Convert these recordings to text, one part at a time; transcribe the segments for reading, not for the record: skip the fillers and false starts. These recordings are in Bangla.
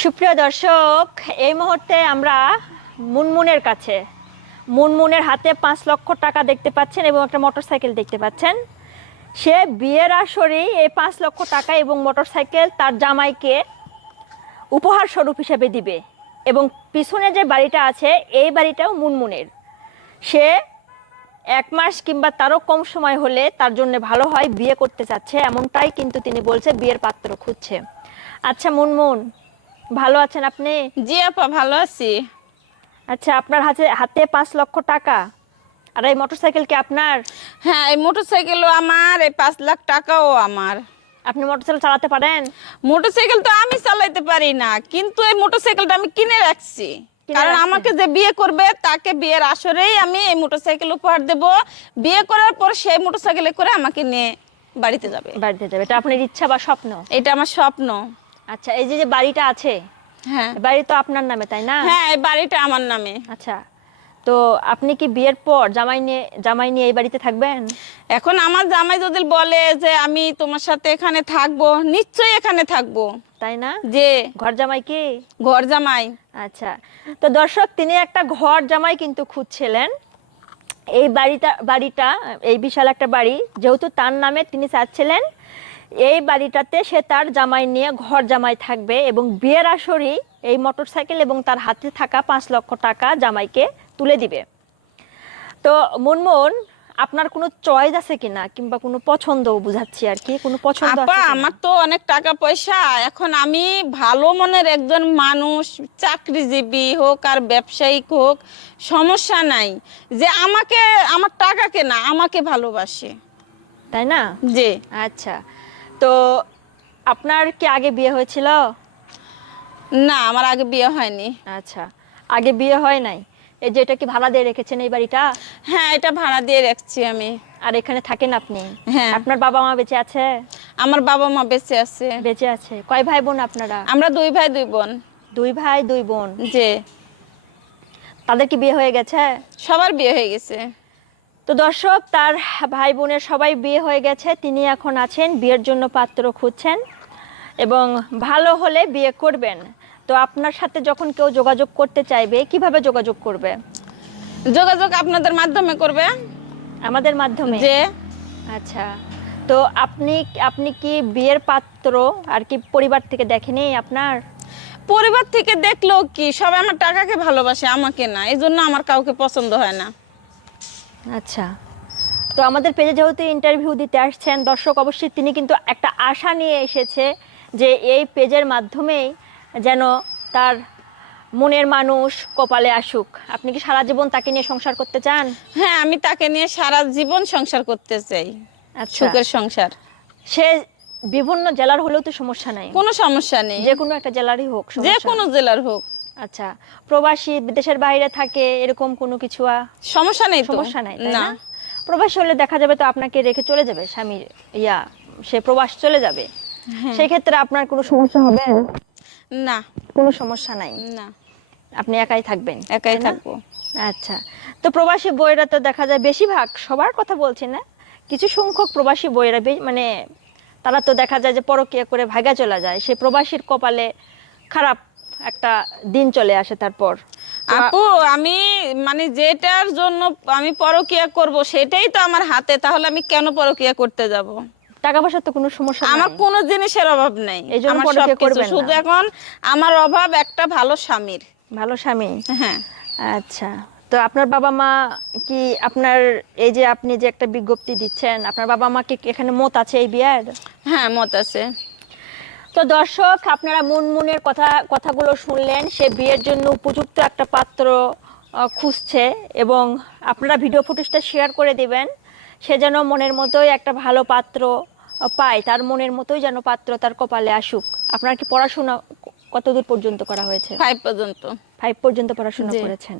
সুপ্রিয় দর্শক, এই মুহূর্তে আমরা মুনমুনের কাছে। মুনমুনের হাতে 5 লক্ষ টাকা দেখতে পাচ্ছেন এবং একটা মোটরসাইকেল দেখতে পাচ্ছেন। সে বিয়ের আসরেই এই 5 লক্ষ টাকা এবং মোটরসাইকেল তার জামাইকে উপহার স্বরূপ হিসেবে দিবে। এবং পিছনে যে বাড়িটা আছে এই বাড়িটাও মুনমুনের। সে 1 মাস কিংবা তারও কম সময় হলে তার জন্য ভালো হয়, বিয়ে করতে চাচ্ছে, এমনটাই কিন্তু তিনি বলছে, বিয়ের পাত্র খুঁজছে। আচ্ছা মুনমুন, ভালো আছেন আপনি? জি আপা, ভালো আছি। আচ্ছা, আপনার হাতে হাতে 5 লক্ষ টাকা আর এই মোটরসাইকেল কি আপনার? হ্যাঁ, এই মোটরসাইকেলও আমার, এই 5 লাখ টাকাও আমার। আপনি মোটরসাইকেল চালাতে পারেন? মোটরসাইকেল তো আমি চালাইতে পারি না, কিন্তু এই মোটরসাইকেলটা আমি কিনে রাখছি। কারণ আমাকে যে বিয়ে করবে তাকে বিয়ের আসরেই আমি এই মোটরসাইকেল উপহার দেব। বিয়ে করার পর সেই মোটরসাইকেলে করে আমাকে নিয়ে বাড়িতে যাবে। বাড়িতে যাবে, এটা আপনার ইচ্ছা বা স্বপ্ন? এটা আমার স্বপ্ন। আচ্ছা, এই যে যে বাড়িটা আছে, হ্যাঁ বাড়ি তো আপনার নামে, তাই না? হ্যাঁ, এই বাড়িটা আমার নামে। আচ্ছা, তো আপনি কি বিয়ের পর জামাই নিয়ে এই বাড়িতে থাকবেন? এখন আমার জামাই যদি বলে যে আমি তোমার সাথে এখানে থাকবো, নিশ্চয়ই এখানে থাকবো। তাই না? যে ঘর জামাই কি? ঘর জামাই। আচ্ছা, তো দর্শক, তিনি একটা ঘর জামাই কিন্তু খুঁজছিলেন। এই বাড়িটা এই বিশাল একটা বাড়ি, যেহেতু তার নামে, তিনি চাচ্ছিলেন এই বাড়িটাতে সে তার জামাই নিয়ে ঘর জামাই থাকবে এবং বিয়ের আসরেই এই মোটরসাইকেল এবং তার হাতে থাকা 5 লক্ষ টাকা জামাইকে তুলে দিবে। তো মুনমুন, আপনার কোনো চয়েস আছে কিনা, কিংবা কোনো পছন্দ, বুঝাচ্ছি আর কি, কোনো পছন্দ আছে আপা, কিনা? আমার তো অনেক টাকা পয়সা। এখন আমি ভালো মনের একজন মানুষ, চাকরিজীবী হোক আর ব্যবসায়িক হোক, সমস্যা নাই। যে আমাকে, আমার টাকাকে না, আমাকে ভালোবাসে, তাই না? যে। আচ্ছা, তো আপনার কি আগে বিয়ে হয়েছিল? না, আমার আগে বিয়ে হয়নি। আচ্ছা, আগে বিয়ে হয় নাই। এই যে এটা কি ভাড়া দিয়ে রেখেছেন এই বাড়িটা? হ্যাঁ, এটা ভাড়া দিয়ে রাখছি আমি। আর এখানে থাকেন আপনি? হ্যাঁ। আপনার বাবা মা বেঁচে আছে? আমার বাবা মা বেঁচে আছে। বেঁচে আছে। কয় ভাই বোন আপনারা? আমরা 2 ভাই 2 বোন। 2 ভাই 2 বোন। যে। তাদের কি বিয়ে হয়ে গেছে? সবার বিয়ে হয়ে গেছে। তো দর্শক, তার ভাই বোনের সবাই বিয়ে হয়ে গেছে, তিনি এখন আছেন বিয়ের জন্য পাত্র খুঁজছেন এবং ভালো হলে বিয়ে করবেন। তো আপনার সাথে যখন কেউ যোগাযোগ করতে চাইবে, কিভাবে যোগাযোগ করবে? যোগাযোগ আপনাদের মাধ্যমে করবে। আমাদের মাধ্যমে? যে। আচ্ছা, তো আপনি কি বিয়ের পাত্র আর কি পরিবার থেকে দেখেনি আপনার? পরিবার থেকে দেখলেও কি, সবাই আমার টাকাকে ভালোবাসে, আমাকে না। এই জন্য আমার কাউকে পছন্দ হয় না। আচ্ছা, তো আমাদের পেজে যেহেতু ইন্টারভিউ দিতে আসছেন দর্শক, অবশ্যই তিনি কিন্তু একটা আশা নিয়ে এসেছে যে এই পেজের মাধ্যমেই যেন তার মনের মানুষ কপালে আসুক। আপনি কি সারা জীবন তাকে নিয়ে সংসার করতে চান? হ্যাঁ, আমি তাকে নিয়ে সারা জীবন সংসার করতে চাই। আচ্ছা, সুখের সংসার। সে বিভিন্ন জেলার হলেও তো সমস্যা নাই? কোনো সমস্যা নেই, যে কোনো একটা জেলারই হোক, যে সমস্যা? কোনো জেলার হোক। আচ্ছা, প্রবাসী, বিদেশের বাইরে থাকে, এরকম কোনো কিছু সমস্যা নেই তো? সমস্যা নাই, তাই না। না? প্রবাসী হলে দেখা যাবে তো আপনাকে রেখে চলে যাবে স্বামীর, সে প্রবাস চলে যাবে, সেই ক্ষেত্রে আপনার কোনো সমস্যা হবে? না, কোনো সমস্যা নাই, না। আপনি একাই থাকবেন? একাই তাই না? থাকবো। আচ্ছা, তো প্রবাসী বইয়েরা তো দেখা যায়, বেশিরভাগ, সবার কথা বলছি না, কিছু সংখ্যক প্রবাসী বইয়েরা মানে তারা তো দেখা যায় যে পরকীয়া করে ভাগা চলে যায়, সে প্রবাসীর কপালে খারাপ একটা দিন চলে আসে। তারপর আপু, আমি মানে যেটার জন্য আমি পরকিয়া করব সেটাই তো আমার হাতে, তাহলে আমি কেন পরকিয়া করতে যাব? টাকা পয়সার তো কোনো সমস্যা আমার নাই, কোনো জিনিসের অভাব নেই। এই জন্য আমার পরকীয়া সবকিছু, করবেন শুধু না। এখন আমার অভাব একটা ভালো স্বামীর। ভালো স্বামী? হ্যাঁ। আচ্ছা, তো আপনার বাবা মা কি, আপনার এই যে আপনি যে একটা বিজ্ঞপ্তি দিচ্ছেন, আপনার বাবা মা কি এখানে মত আছে এই বিয়ের? হ্যাঁ, মত আছে। তো দর্শক, আপনারা মুনমুনের কথাগুলো শুনলেন। সে বিয়ের জন্য উপযুক্ত একটা পাত্র খুঁজছে এবং আপনারা ভিডিও ফুটেজটা শেয়ার করে দিবেন, সে যেন মনের মতোই একটা ভালো পাত্র পায়, তার মনের মতোই যেন পাত্র তার কপালে আসুক। আপনার কি পড়াশোনা কতদূর পর্যন্ত করা হয়েছে? 5 পর্যন্ত। 5 পর্যন্ত পড়াশোনা করেছেন?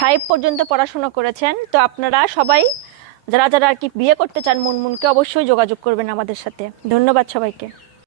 5 পর্যন্ত পড়াশোনা করেছেন। তো আপনারা সবাই যারা যারা আর কি বিয়ে করতে চান মুনমুনকে, অবশ্যই যোগাযোগ করবেন আমাদের সাথে। ধন্যবাদ সবাইকে।